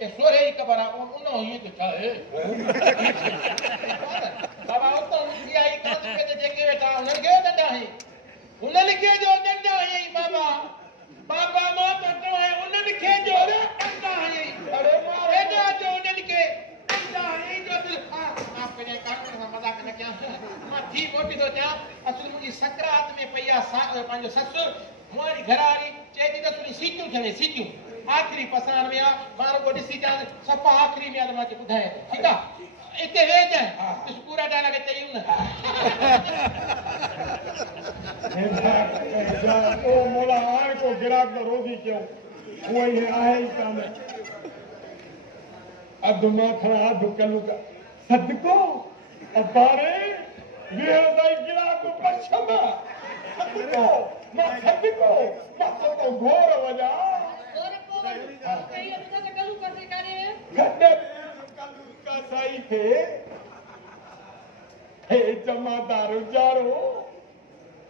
ये सोरे ही कबर आ उन ही तो चले बाबा तो उनकी आई कांच पे जेके वेठा उन्हनि खे डंडा है उन्हनि खे जो डंडा है बाबा बाबा मां तो है उन्हनि खे जो डंडा है अरे मारे जो उन्हनि खे डंडा है जो आप ने कानून से मजाक न किया मां थी मोटी तो क्या असल मुजी सकरात में पया पंहिंजो ससुर मोरी घरारी चेती तो तुनी सीटियूं थियणे सीटियूं आखिरी पसान में मारो को ॾिसी चा सफ़ा आखिरी में मां ॿुधाए ठीकु आहे इते वेज है पूरा डायलॉग इते ही न ओ मोला आए को गिराक तो रोजी क्यों वो ही आहे ही काम अदमा खड़ा अधु कलू का सदको अबारे वे दाई गिराक को पछमा सदको मां सदको मां तो घोर वजा साई थे हे जमादार जारो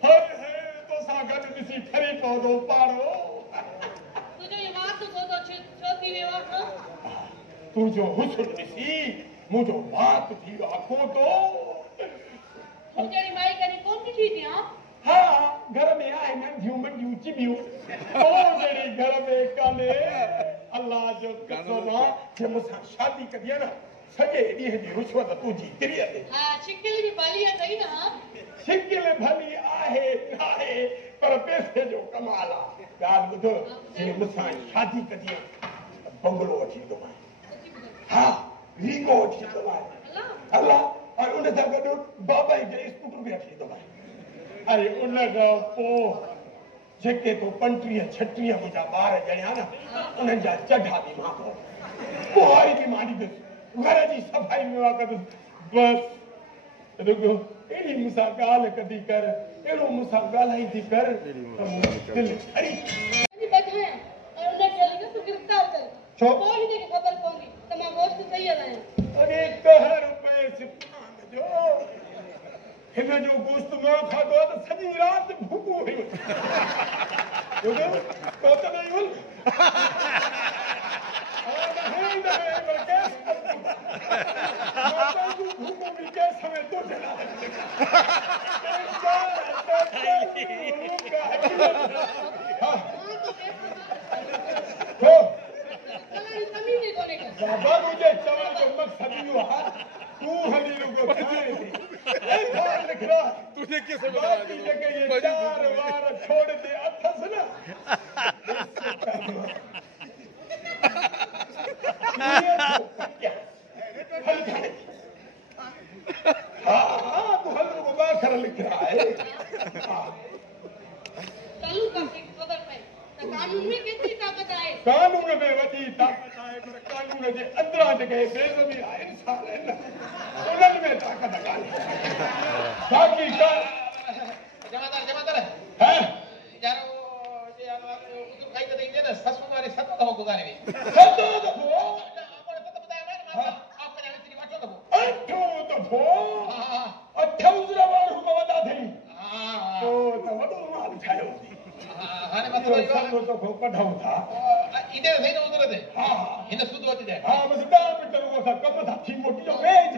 हर है तो सागत दिसी ठरी पौधो पारो तुझे ये बात तो छोटी वे बात तू जो हुस्न दिसी मुझो बात थी आखो तो तेरी माई करी कौन की थी हां हाँ घर में आए नंढियूं मंडियूं चिबियूं ओ जड़ी घर में काने अल्लाह जो कसम जे मुसा शादी कदी है ना सजे दी है रुशवत तुजी तिरिया दे हां शिकिल भी भली है सही ना शिकिल भली आहे पर पैसे जो कमाल आ गाल बुधो जे मुसा शादी कदी है बंगलो अची तो हां रीगो अची तो अल्लाह और उन सा गडो बाबा जे स्कूटर भी अची तो अरे उन पो जेके तो 35-36 मुंहिंजा ॿार ॼणिया न उन्हनि जा चढ़ा बि मां पोइ बि मानी घर जी सफ़ाई में वक़्तु बस रुगो अहिड़ी मूंसां ॻाल्हि कदी कर अहिड़ो मूंसां ॻाल्हाईंदी कर दिलि ठरी छो खबर पवंदी त मां गोश्त सही हलायां अरे कहर रुपए सिपान जो हिन जो गोश्त मां खाधो त सॼी राति भूखो हुयो तो नहीं हुल और नहीं पर कैसे भूखो भी कैसे में तो चला बाबा मुझे चवण जो मकसद इहो आहे तू हली रुगो खाए थी ध्यान रखना तुझे कैसे बाकी जगह ये 4 वार छोड़ दे अथस ना हाँ तू हल रुगो बाखर लिख रहा है चालू का खबर पे कानून में केतरी ताकत आहे कानून में वॾी ताकत आहे पर कानून जे अंदरां जेके बेज़मी आहे इंसान आहिनि उन्हनि में ताकत कान्हे बाक़ी जमादार है यार जे उधर खाई त ईंदे न ससु वारी सत दफ़ो गुज़ारे वई सतो दफ़ो आपने तो बताया ना आप जाने तेरी वाटो दफ़ो अठो दफ़ो अठ उज़र वारो वॾा थई तो त वॾो माल ठाहियो हाणे मतलब सतो दफ़ो कढूं था इधर सही न उधर ते हाँ हिन सुधो अची जाए हाँ बस 10 मिनट रुगो सा कम था थी मोटी जो वेज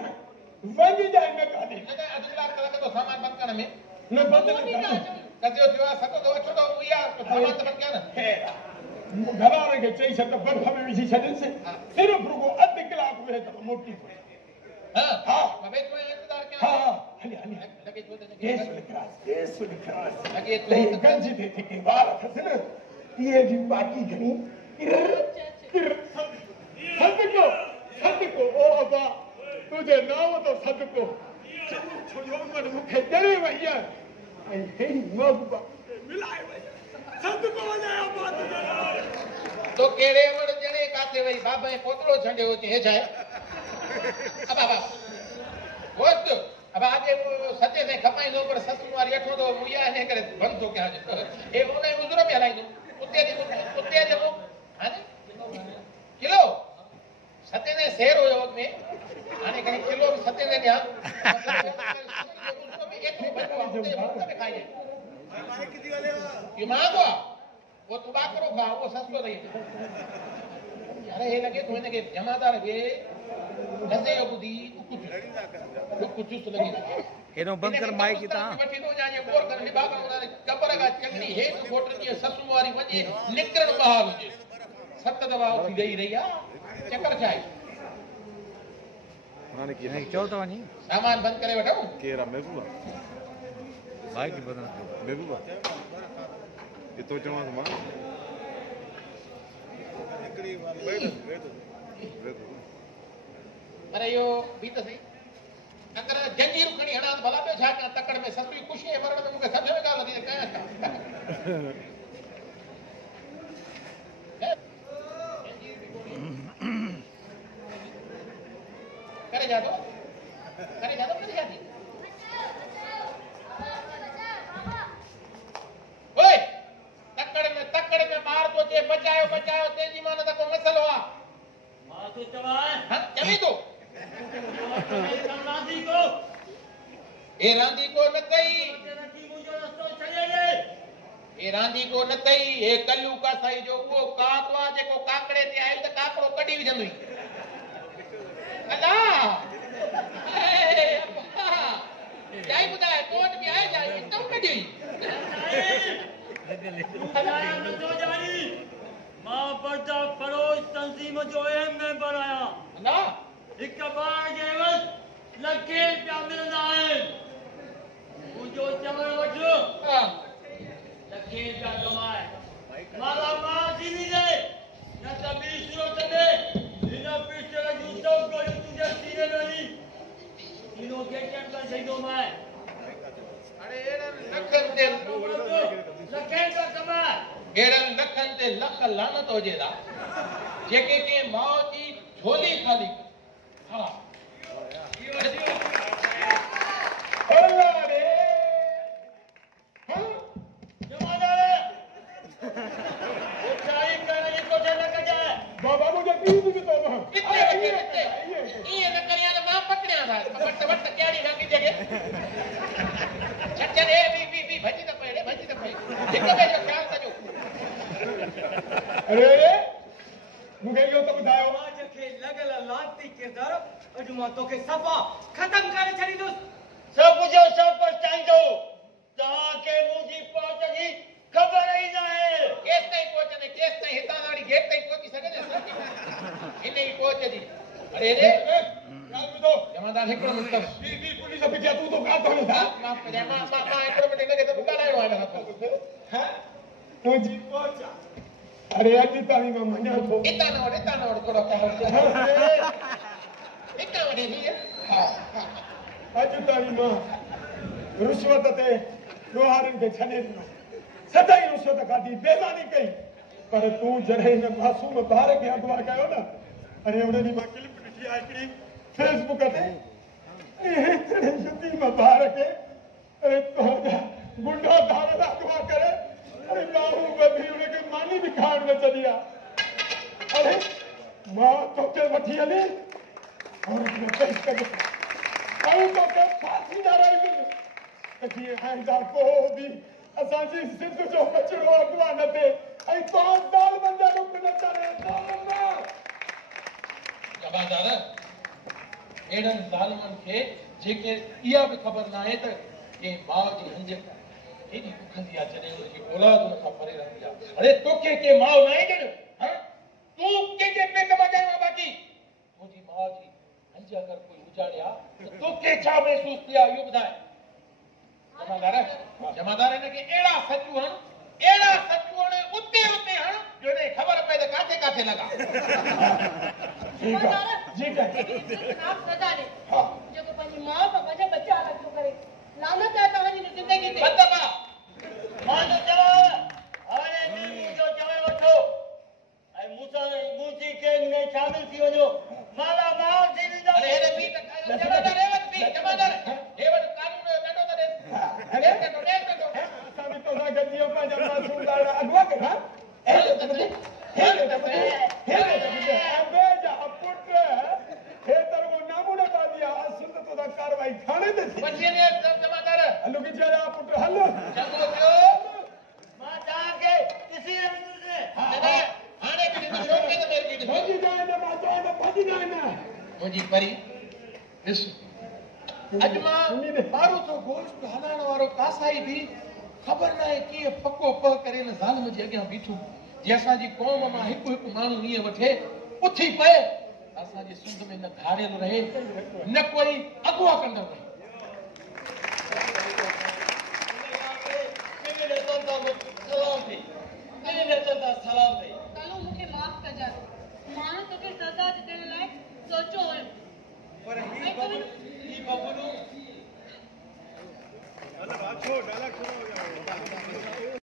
वञी जाए न काॾे अधु कलाक कलाक तो सामान बंद करण में न बंदि न करणो कदियो थियो आहे सतो दफ़ो अचो त इहा सामान त बंद कया न खैर घरारे के चई छत बर्फ में विझी छॾियसि सिर्फ़ रुगो अधु कलाक में त मोटी हां हाँ मैं तो इंतजार क्या हाँ हली हली लगे तो केस लिखरास लगे तो गंज दे थे के बार फस न ये भी बाकी घणी सदको ओ अबा तुझे नाम तो सदको छोड़ो मन मुखे डरे भैया ऐं हे महबूबा मिलाए भई सदको वजाया बात तो केड़े वड़ जणे काथे वई बाबा पोतरो छंडियो होती हे जाए अब बाबा वस्त अब आगे वो सच्चे से खपाई दो पर ससु वारी अठो दो मुया ने करे बंद तो क्या ए उने उजरो में हलाई दो उते जे वो हाने किलो सते ने शेर होयो में हाने कहीं किलो भी सते ने ध्यान उसको भी एक बंदो में खाई माने कितनी वाले ये मांगो वो तो बात करो खा वो सस्तो नहीं अरे हे लगे तो इनके जमादार के नसे बुधी कुछ लगे एनो बंद कर माइक ता वठी तो जाने बोर कर निभाग उन्हें कबर का चंगड़ी हेठ फोटन की ससु वारी वजे निकरण बहाल हुजे 7 दवा उठी गई रही आ चक्कर छाई माने की है चो तो नहीं सामान बंद करे वठो केरा महबूबा माइक बंद महबूबा ये तो चवा मां एकड़ी वेद अरे यो भी तो सही अगर जंजीर खणी हणा भला पे छा तकड़ में ससुई खुशी है मरण में मुके समझ में का लगी कया करे जा दो ओए तकड़ में मार तो जे बचायो तेजी मान ता को मसलो आ मां तो चवाए हां चवी तो रांधी को ए रांधी को न कई की मुझे रस्तो चले ले ए रांधी को न कई ए कल्लू का सही जो वो काकवा जेको काकड़े ते आयो त काकड़ो कडी विजंदुई अल्लाह ए अब्बा जाई बुधाए कोट में आए जाई तो कडी न तो जानी मां पर्दा फरोज तंजीम जो अहम मेंबर आया अल्लाह एक बार के बस लखे क्या मिलना है मुझे चवर वठो हां लखे क्या कमाए माला मां जीनी दे न तो 20 रोट दे बिना पीछे लगी सब को तुझे सीने नहीं तीनों के का सही दो मैं अरे लखन ते लखे का कमाए गेरन लखन ते लख लानत हो जेदा जेके के मां जी झोली खाली हां अल्लाह रे हां जमादार वो चाय करने को चला के जाए बाबा मुझे पीऊ भी तो वहां कितने ये न करिया ना मां पकड़िया था बट केड़ी रंग जगह छच्चर ए बी भजी त पड़े ठीक है जो ख्याल कजो अरे मुझे यो तो बतायो आज के लगल लाती किरदार अजुमा तो के सफा खत्म करे छड़ी दो सब जो सब पछताइंदो ता के मुजी पहुंचनी खबर ही ना है केस ताईं पहुंचने केस ताईं हितां वाली गेट ताईं पहुंची सके ने इने ही पहुंचदी अरे रे यार बुधो जमादार हिकड़ो मिनट बी पुलिस पिटिया तू तो का तो था मां हिकड़ो मिनट इनके तो बुका लाइणो आहे हैं मुझी पहुंचा अरे अजी ताणी में मन्या तो इतना न वड़ थोड़ा क्या हो इतना वड़े नहीं है अजी ताणी में रुश्वत ते लोहारन के छने दियो सदाई रुश्वत खादी बेईमानी कई पर तू जरे ने मासूम बार के अगवा कयो ना अरे उन दी मां क्लिप ॾिठी आहे हिकिड़ी फेसबुक ते एतिरे युती में बार के अरे तो गुंडा धार अगवा करे अरे बाबू बबी उनके मानी भी खाड़ में चलिया अरे मां तो के वठी हली और अपने पेश कर आई तो के फांसी ना रही कि आंदा को भी असां जी सिंध जो बचड़ो अगवा न थे आई तो दाल बंदा रुक न करे जमादार एडन ज़ालिमन के जेके इया भी खबर ना है त के मां जी हंज एडी दुखंदी आ जने उनकी औलाद न का परे रहंदी आ अरे तोके के मां ना है जण हां तू के पेट बजायो बाकी मुजी मां जी हंज अगर कोई उजाड़या तो तोके छा महसूस किया यो बुधाए जमादार ने के एड़ा सचुहण उते हण जो ने खबर पे काथे लगा ठीक है ठीक है आप सदा ने हां जो को पंजी मां पापा जे बच्चा रखो करे लानत है तव्हांजी जिंदगी ते बदबा मां जो चवा अरे नी जो चवे वठो ऐ मूसी के में शामिल थी वजो माला मां थी दा अरे रे बी जमादार एवं कानून वेठो त अरे तो असां भी तो ना गजियो का जमा सुंदर अगवा के हां अबे जा पुत्र हे तरगो नामुने बादिया असुल तो दा कार्रवाई थाने दे बच्चे ने जमादार हलो की जरा पुत्र हलो चंगो जो मां जा के किसी ने हाने के तो शौक है मेरे की होगी जा अॼु न मुंहिंजी परी ॾिस अॼु मां ॿारो तो गोश्त हलाइण वारो कासाई बि ख़बर न आहे कीअं पको प करे हिन ज़ालिम जे अॻियां बीठो जे असांजी क़ौम मां हिकु हिकु माण्हू ईअं वठे उथी पए असांजे सुंद में न घाड़ियल रहे न कोई अगवा कंदड़ रहे